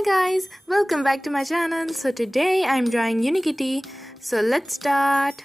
Hi guys, welcome back to my channel. So today I'm drawing Unikitty. So let's start.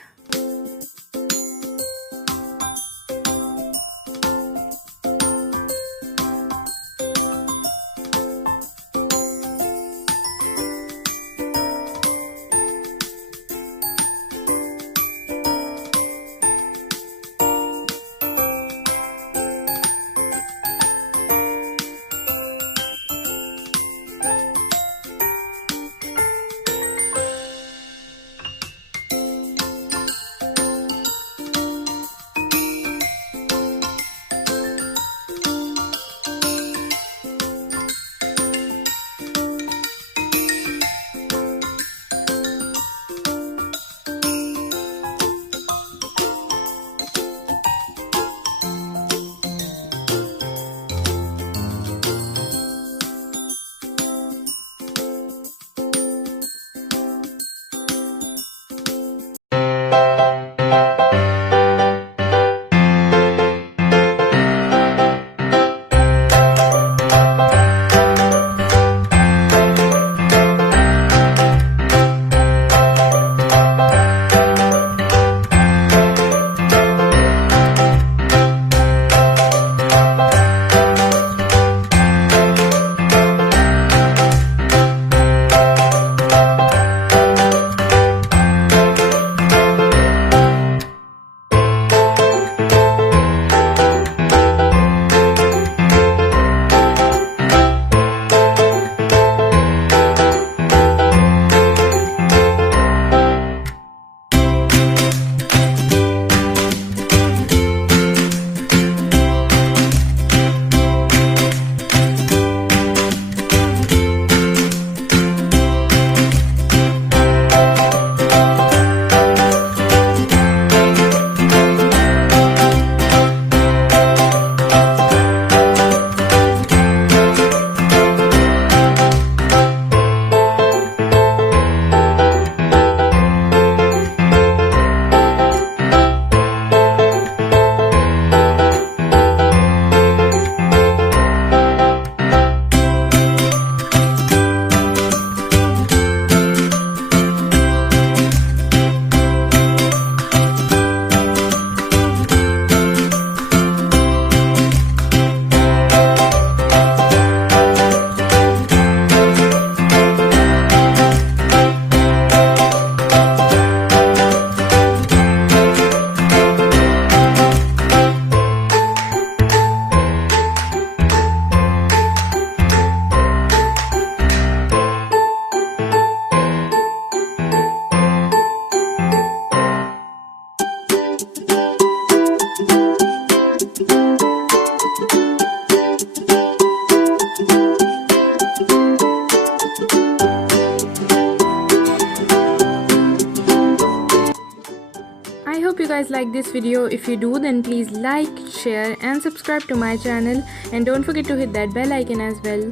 I hope you guys like this video. If you do, then please like, share and subscribe to my channel, and don't forget to hit that bell icon as well.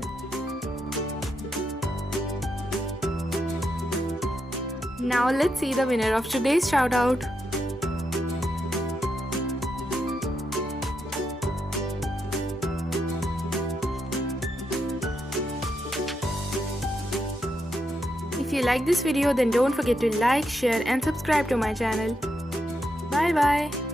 Now let's see the winner of today's shout out. If you like this video, then don't forget to like, share and subscribe to my channel. Bye bye.